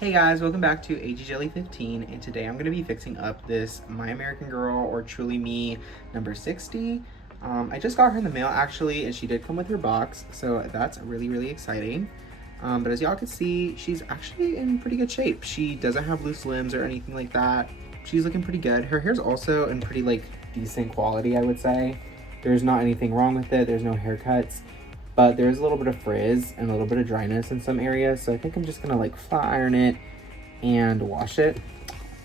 Hey guys, welcome back to AG Jelly 15, and today I'm going to be fixing up this My American Girl or Truly Me number 60. I just got her in the mail actually, and she did come with her box, so that's really exciting. But as y'all can see, she's actually in pretty good shape. She doesn't have loose limbs or anything like that. She's looking pretty good. Her hair's also in pretty decent quality, I would say. There's not anything wrong with it. There's no haircuts. But there's a little bit of frizz and a little bit of dryness in some areas, so I think I'm just gonna flat iron it and wash it.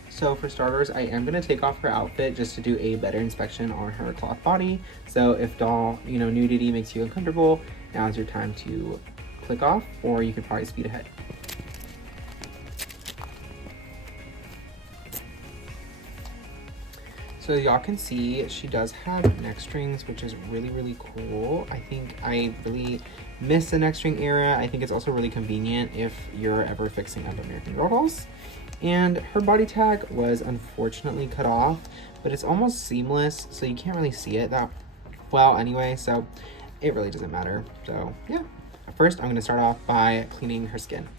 So for starters, I am gonna take off her outfit just to do a better inspection on her cloth body. So if doll, nudity makes you uncomfortable, now's your time to click off, or you could probably speed ahead. So y'all can see she does have neck strings, which is really cool. I think I really miss the neck string era. I think it's also really convenient if you're ever fixing up American Girl dolls. And her body tag was unfortunately cut off, but it's almost seamless, so you can't really see it that well anyway, so it really doesn't matter. So yeah, first I'm gonna start off by cleaning her skin.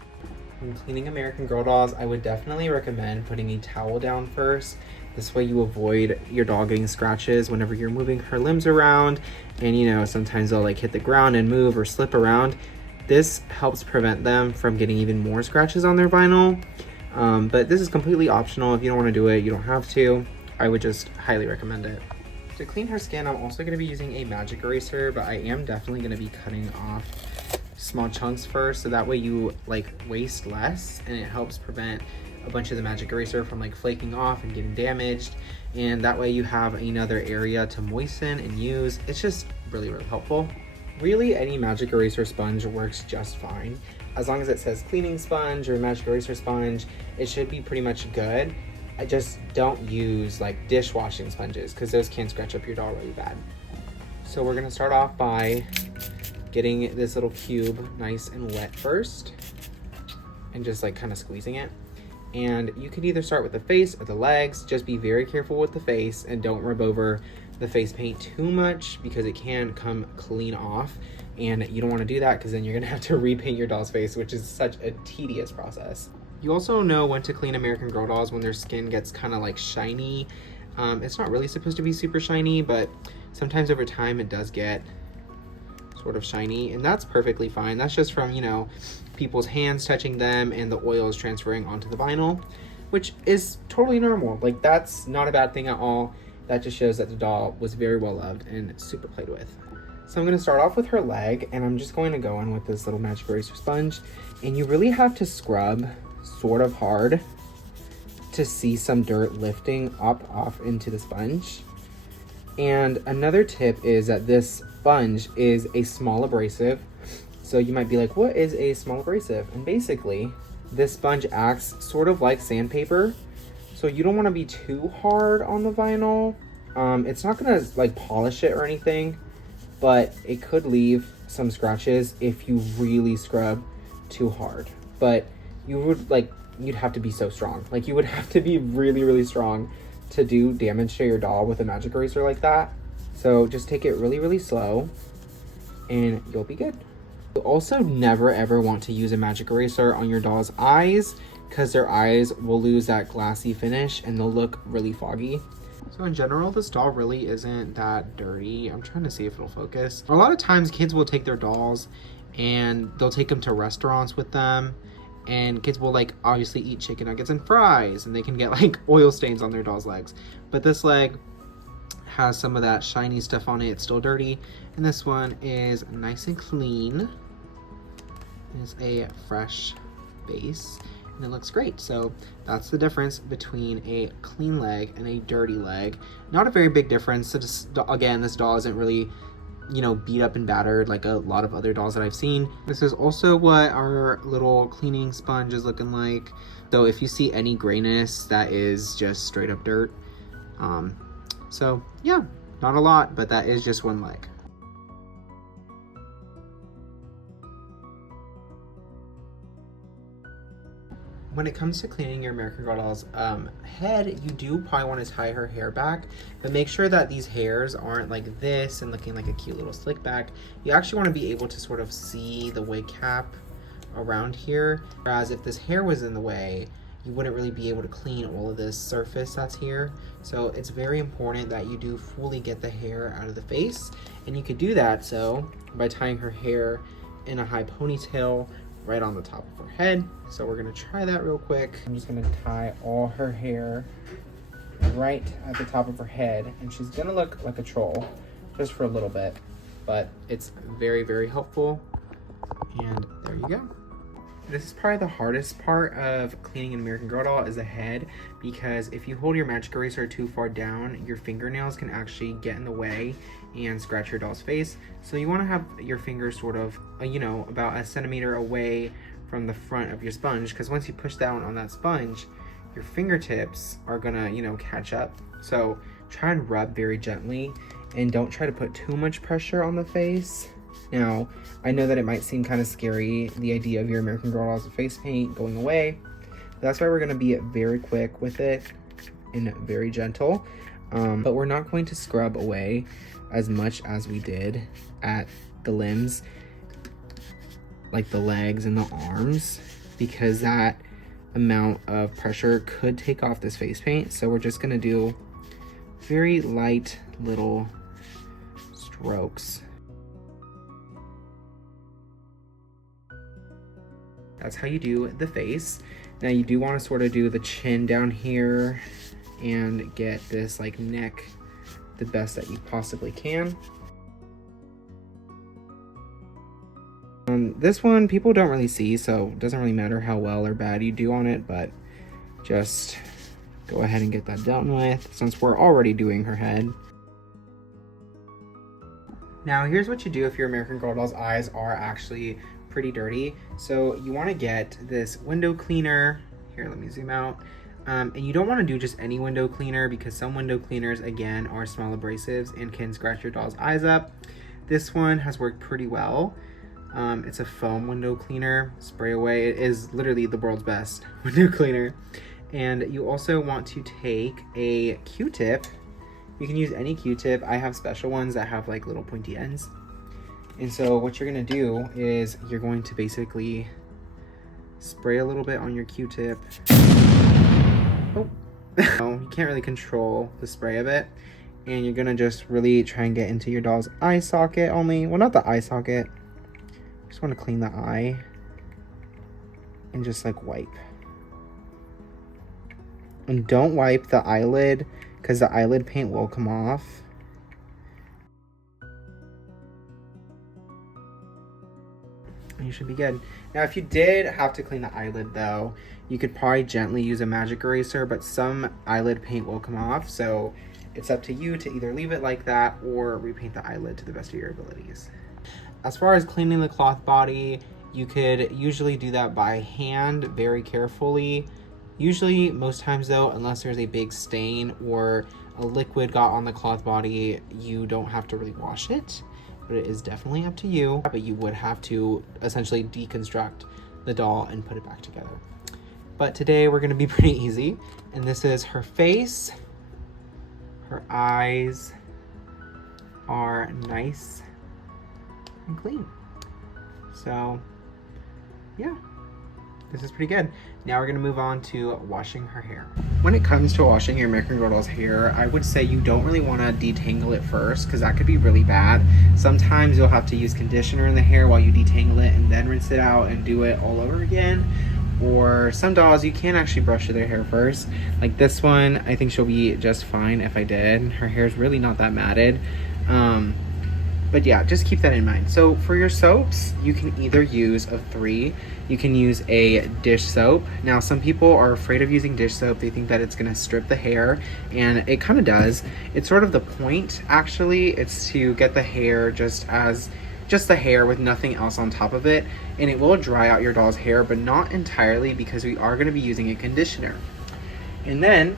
When cleaning American Girl dolls, I would definitely recommend putting a towel down first. This way you avoid your doll getting scratches whenever you're moving her limbs around, and sometimes they'll hit the ground and move or slip around. This helps prevent them from getting even more scratches on their vinyl. But this is completely optional. If you don't want to do it, you don't have to. I would just highly recommend it. To clean her skin, I'm also going to be using a magic eraser, but I am definitely going to be cutting off small chunks first, so that way you waste less, and it helps prevent a bunch of the magic eraser from flaking off and getting damaged, and that way you have another area to moisten and use. It's just really helpful. Really, any magic eraser sponge works just fine. As long as it says cleaning sponge or magic eraser sponge, it should be pretty much good. I just don't use dishwashing sponges, because those can scratch up your doll really bad. So we're gonna start off by getting this little cube nice and wet first, and just kind of squeezing it. And you could either start with the face or the legs. Just be very careful with the face and don't rub over the face paint too much, because it can come clean off, and you don't want to do that, because then you're gonna have to repaint your doll's face, which is such a tedious process. You also know when to clean American Girl dolls when their skin gets kind of shiny. It's not really supposed to be super shiny, but sometimes over time it does get sort of shiny, and that's perfectly fine. That's just from people's hands touching them and the oils transferring onto the vinyl, which is totally normal. That's not a bad thing at all. That just shows that the doll was very well loved and super played with. So I'm going to start off with her leg, and I'm just going to go in with this little magic eraser sponge, and you really have to scrub sort of hard to see some dirt lifting up off into the sponge. And another tip is that this sponge is a small abrasive. So you might be like, what is a small abrasive? And basically, this sponge acts sort of like sandpaper. So you don't want to be too hard on the vinyl. It's not going to polish it or anything, but it could leave some scratches if you really scrub too hard. But you would you'd have to be so strong. You would have to be really strong to do damage to your doll with a magic eraser like that. So just take it really slow, and you'll be good. You also never ever want to use a magic eraser on your doll's eyes, because their eyes will lose that glassy finish and they'll look really foggy. So in general, this doll really isn't that dirty. I'm trying to see if it'll focus. A lot of times kids will take their dolls and they'll take them to restaurants with them, and kids will obviously eat chicken nuggets and fries, and they can get oil stains on their doll's legs. But this leg has some of that shiny stuff on it. It's still dirty, and this one is nice and clean. It's a fresh base, and it looks great. So that's the difference between a clean leg and a dirty leg. Not a very big difference. So just, again, this doll isn't really beat up and battered like a lot of other dolls that I've seen. This is also what our little cleaning sponge is looking like. So if you see any grayness, that is just straight up dirt. So yeah, not a lot, but that is just one leg. When it comes to cleaning your American Girl doll's head, you do probably want to tie her hair back, but make sure that these hairs aren't like this and looking like a cute little slick back. You actually want to be able to sort of see the wig cap around here. Whereas if this hair was in the way, you wouldn't really be able to clean all of this surface that's here. So it's very important that you do fully get the hair out of the face. And you could do that by tying her hair in a high ponytail right on the top of her head. So we're gonna try that real quick. I'm just gonna tie all her hair right at the top of her head, and she's gonna look like a troll just for a little bit, but it's very, very helpful. And there you go. This is probably the hardest part of cleaning an American Girl doll is the head, because if you hold your magic eraser too far down, your fingernails can actually get in the way and scratch your doll's face. So you want to have your fingers sort of, about a centimeter away from the front of your sponge, because once you push down on that sponge, your fingertips are gonna, catch up. So try and rub very gently and don't try to put too much pressure on the face. Now, I know that it might seem kind of scary, the idea of your American Girl doll's face paint going away. That's why we're gonna be very quick with it and very gentle. But we're not going to scrub away as much as we did at the limbs, like the legs and the arms, because that amount of pressure could take off this face paint. So we're just gonna do very light little strokes. That's how you do the face. Now you do want to sort of do the chin down here and get this like neck the best that you possibly can. This one people don't really see, so it doesn't really matter how well or bad you do on it, but just go ahead and get that done with since we're already doing her head. Now here's what you do if your American Girl doll's eyes are actually pretty dirty. So you want to get this window cleaner. Here, let me zoom out. And you don't want to do just any window cleaner, because some window cleaners, again, are small abrasives and can scratch your doll's eyes up. This one has worked pretty well. It's a foam window cleaner, spray away. It is literally the world's best window cleaner. And you also want to take a Q-tip. You can use any Q-tip. I have special ones that have like little pointy ends. And so what you're gonna do is you're going to basically spray a little bit on your Q-tip. Oh, you can't really control the spray of it. And you're gonna just really try and get into your doll's eye socket only. Well, not the eye socket. Just wanna clean the eye and just like wipe. And don't wipe the eyelid, because the eyelid paint will come off. You should be good. Now, if you did have to clean the eyelid though, you could probably gently use a magic eraser, but some eyelid paint will come off, so it's up to you to either leave it like that or repaint the eyelid to the best of your abilities. As far as cleaning the cloth body, you could usually do that by hand very carefully. Usually, most times though, unless there's a big stain or a liquid got on the cloth body, you don't have to really wash it. But it is definitely up to you. But you would have to essentially deconstruct the doll and put it back together. But today we're gonna be pretty easy. And this is her face. Her eyes are nice and clean. So, yeah. This is pretty good. Now we're gonna move on to washing her hair. When it comes to washing your American Girl doll's hair, I would say you don't really wanna detangle it first, because that could be really bad. Sometimes you'll have to use conditioner in the hair while you detangle it and then rinse it out and do it all over again. Or some dolls, you can actually brush their hair first. Like this one, I think she'll be just fine if I did. Her hair's really not that matted. But yeah, just keep that in mind. So for your soaps, you can either use of 3. You can use a dish soap. Now, some people are afraid of using dish soap. They think that it's gonna strip the hair, and it kind of does. It's sort of the point, actually. It's to get the hair just the hair with nothing else on top of it, and it will dry out your doll's hair, but not entirely, because we are gonna be using a conditioner. And then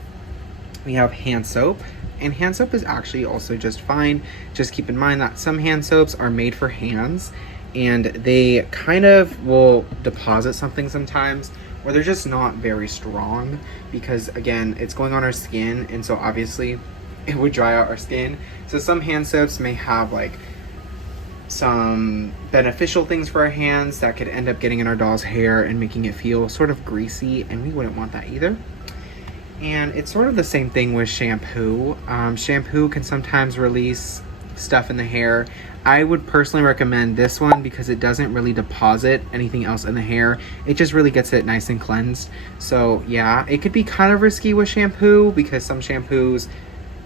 we have hand soap. And hand soap is actually also just fine. Just keep in mind that some hand soaps are made for hands, and they kind of will deposit something sometimes, or they're just not very strong, because again, it's going on our skin, and so obviously it would dry out our skin. So some hand soaps may have like some beneficial things for our hands that could end up getting in our doll's hair and making it feel sort of greasy, and we wouldn't want that either. And it's sort of the same thing with shampoo. Shampoo can sometimes release stuff in the hair. I would personally recommend this one because it doesn't really deposit anything else in the hair. It just really gets it nice and cleansed. So yeah, it could be kind of risky with shampoo because some shampoos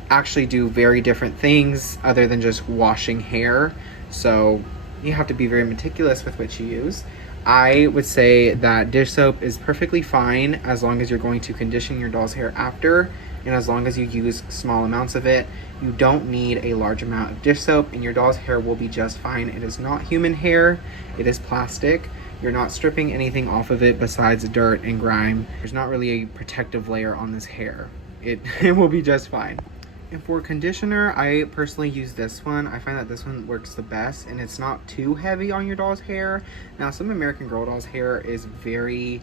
actually do very different things other than just washing hair. So you have to be very meticulous with what you use. I would say that dish soap is perfectly fine as long as you're going to condition your doll's hair after, and as long as you use small amounts of it. You don't need a large amount of dish soap, and your doll's hair will be just fine. It is not human hair, it is plastic. You're not stripping anything off of it besides dirt and grime. There's not really a protective layer on this hair. It will be just fine. And for conditioner, I personally use this one. I find that this one works the best, and it's not too heavy on your doll's hair. Now, some American Girl dolls' hair is very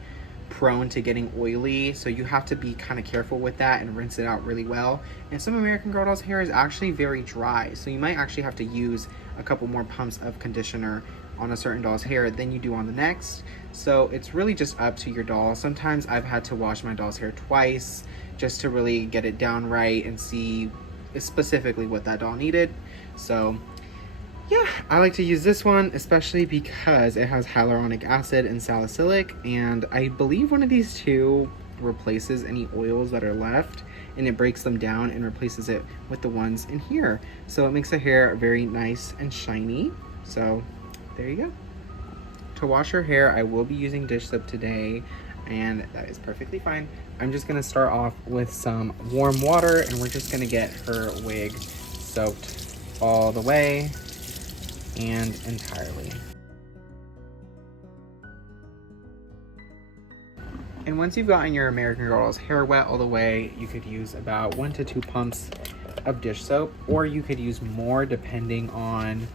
prone to getting oily, so you have to be kind of careful with that and rinse it out really well. And some American Girl dolls' hair is actually very dry, so you might actually have to use a couple more pumps of conditioner on a certain doll's hair than you do on the next. So it's really just up to your doll. Sometimes I've had to wash my doll's hair twice just to really get it down right and see specifically what that doll needed. So yeah, I like to use this one, especially because it has hyaluronic acid and salicylic, and I believe one of these two replaces any oils that are left, and it breaks them down and replaces it with the ones in here. So it makes the hair very nice and shiny. So there you go. To wash her hair, I will be using dish soap today, and that is perfectly fine. I'm just gonna start off with some warm water, and we're just gonna get her wig soaked all the way and entirely. And once you've gotten your American Girl's hair wet all the way, you could use about 1 to 2 pumps of dish soap, or you could use more depending on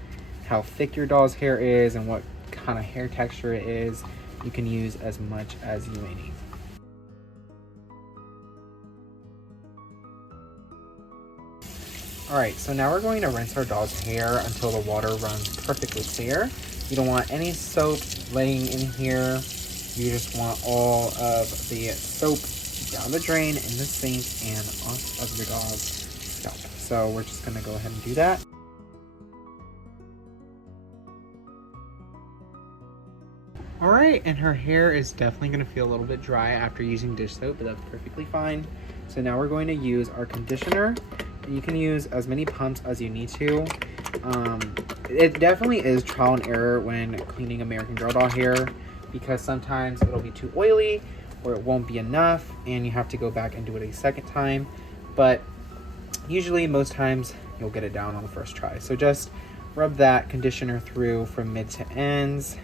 how thick your doll's hair is and what kind of hair texture it is. You can use as much as you may need. Alright, so now we're going to rinse our doll's hair until the water runs perfectly clear. You don't want any soap laying in here. You just want all of the soap down the drain in the sink and off of your dog's scalp. So we're just going to go ahead and do that. Alright, and her hair is definitely going to feel a little bit dry after using dish soap, but that's perfectly fine. So now we're going to use our conditioner. You can use as many pumps as you need to. It definitely is trial and error when cleaning American Girl doll hair, because sometimes it'll be too oily or it won't be enough and you have to go back and do it a second time. But usually most times you'll get it down on the first try. So just rub that conditioner through from mid to ends.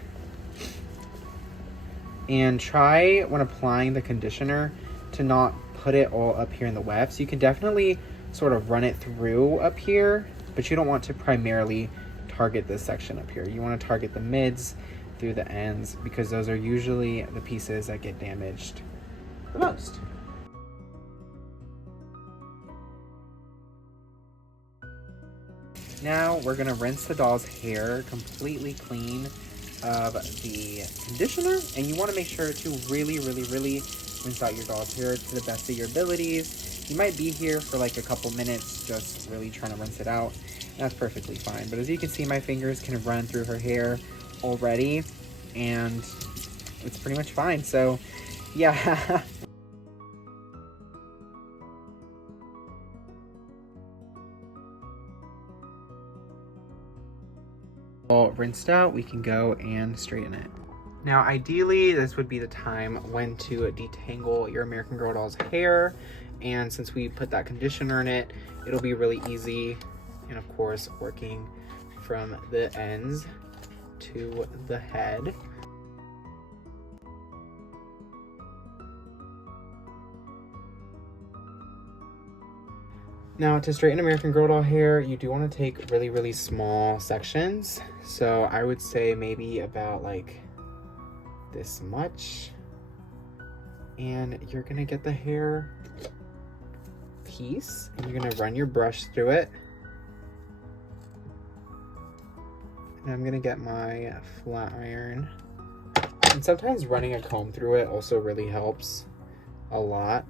And try when applying the conditioner to not put it all up here in the weft. So you can definitely sort of run it through up here, but you don't want to primarily target this section up here. You want to target the mids through the ends because those are usually the pieces that get damaged the most. Now we're going to rinse the doll's hair completely clean of the conditioner, and you want to make sure to really rinse out your doll's hair to the best of your abilities. You might be here for like a couple minutes just really trying to rinse it out, and that's perfectly fine. But as you can see, my fingers can run through her hair already, and it's pretty much fine. So yeah. All rinsed out, we can go and straighten it. Now ideally this would be the time when to detangle your American Girl doll's hair, and since we put that conditioner in it, it'll be really easy, and of course working from the ends to the head. Now to straighten American Girl doll hair, you do want to take really small sections. So I would say maybe about like this much. And you're going to get the hair piece and you're going to run your brush through it. And I'm gonna get my flat iron. And sometimes running a comb through it also really helps a lot.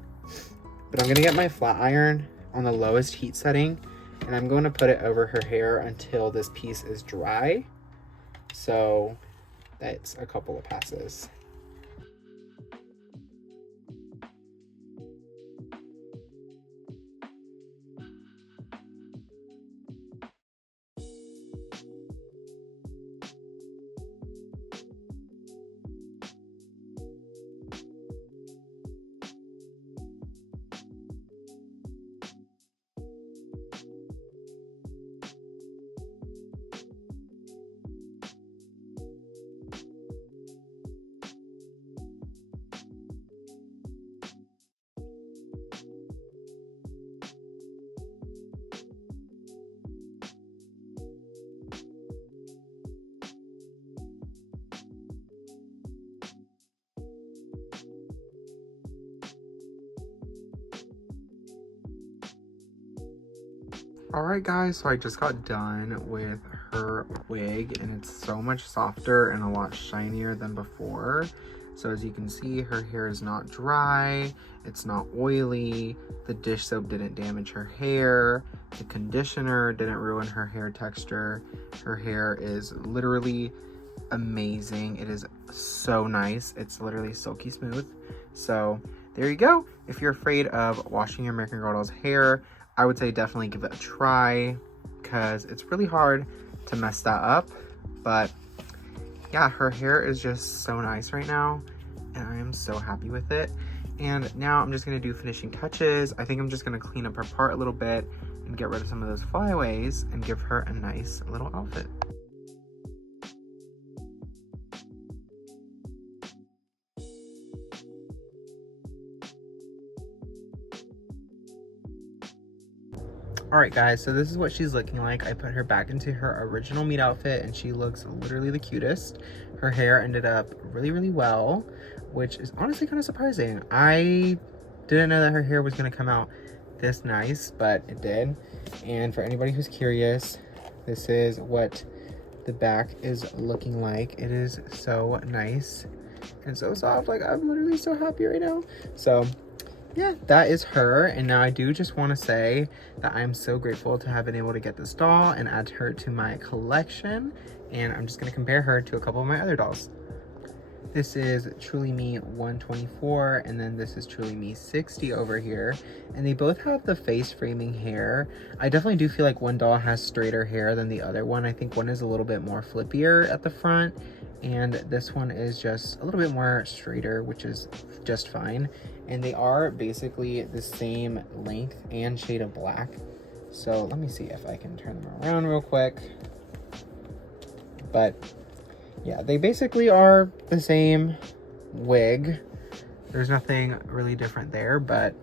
But I'm gonna get my flat iron on the lowest heat setting, and I'm going to put it over her hair until this piece is dry. So that's a couple of passes. Alright guys, so I just got done with her wig, and it's so much softer and a lot shinier than before. So as you can see, her hair is not dry, it's not oily, the dish soap didn't damage her hair, the conditioner didn't ruin her hair texture. Her hair is literally amazing. It is so nice. It's literally silky smooth. So there you go. If you're afraid of washing your American Girl doll's hair, I would say definitely give it a try, because it's really hard to mess that up. But yeah, her hair is just so nice right now, and I am so happy with it. And now I'm just gonna do finishing touches. I think I'm just gonna clean up her part a little bit and get rid of some of those flyaways and give her a nice little outfit. Alright guys, so this is what she's looking like. I put her back into her original meat outfit, and she looks literally the cutest. Her hair ended up really well, which is honestly kind of surprising. I didn't know that her hair was going to come out this nice, but it did. And for anybody who's curious, this is what the back is looking like. It is so nice and so soft. Like, I'm literally so happy right now. So yeah, that is her. And now I do just want to say that I'm so grateful to have been able to get this doll and add her to my collection. And I'm just going to compare her to a couple of my other dolls. This is Truly Me 124, and then this is Truly Me 60 over here. And they both have the face framing hair. I definitely do feel like one doll has straighter hair than the other one. I think one is a little bit more flippier at the front, and this one is just a little bit more straighter, which is just fine. And they are basically the same length and shade of black. So let me see if I can turn them around real quick. But yeah, they basically are the same wig. There's nothing really different there, but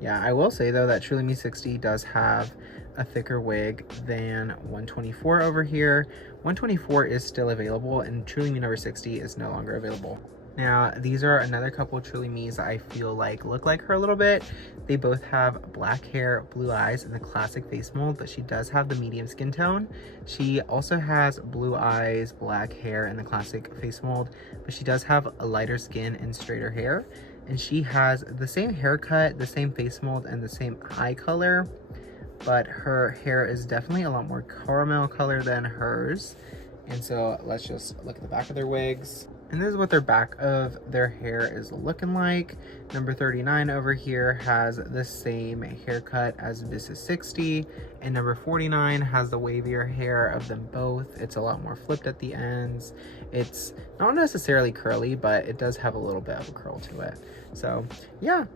yeah, I will say though that Truly Me 60 does have a thicker wig than 124 over here. 124 is still available, and Truly Me number 60 is no longer available. Now, these are another couple of Truly Me's that I feel like look like her a little bit. They both have black hair, blue eyes, and the classic face mold, but she does have the medium skin tone. She also has blue eyes, black hair, and the classic face mold, but she does have a lighter skin and straighter hair. And she has the same haircut, the same face mold, and the same eye color, but her hair is definitely a lot more caramel color than hers. And so let's just look at the back of their wigs. And this is what their back of their hair is looking like. Number 39 over here has the same haircut as this is 60, and number 49 has the wavier hair of them both. It's a lot more flipped at the ends. It's not necessarily curly, but it does have a little bit of a curl to it. So yeah,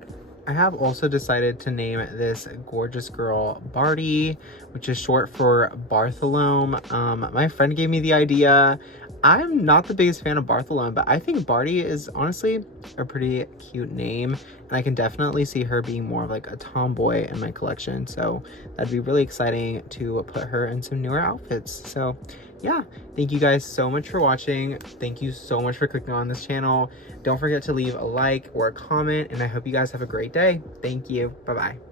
I have also decided to name this gorgeous girl Barty, which is short for Bartholomew. My friend gave me the idea. I'm not the biggest fan of Bartholomew, but I think Barty is honestly a pretty cute name, and I can definitely see her being more of like a tomboy in my collection. So that'd be really exciting to put her in some newer outfits. So yeah, thank you guys so much for watching. Thank you so much for clicking on this channel. Don't forget to leave a like or a comment, and I hope you guys have a great day. Thank you. Bye-bye.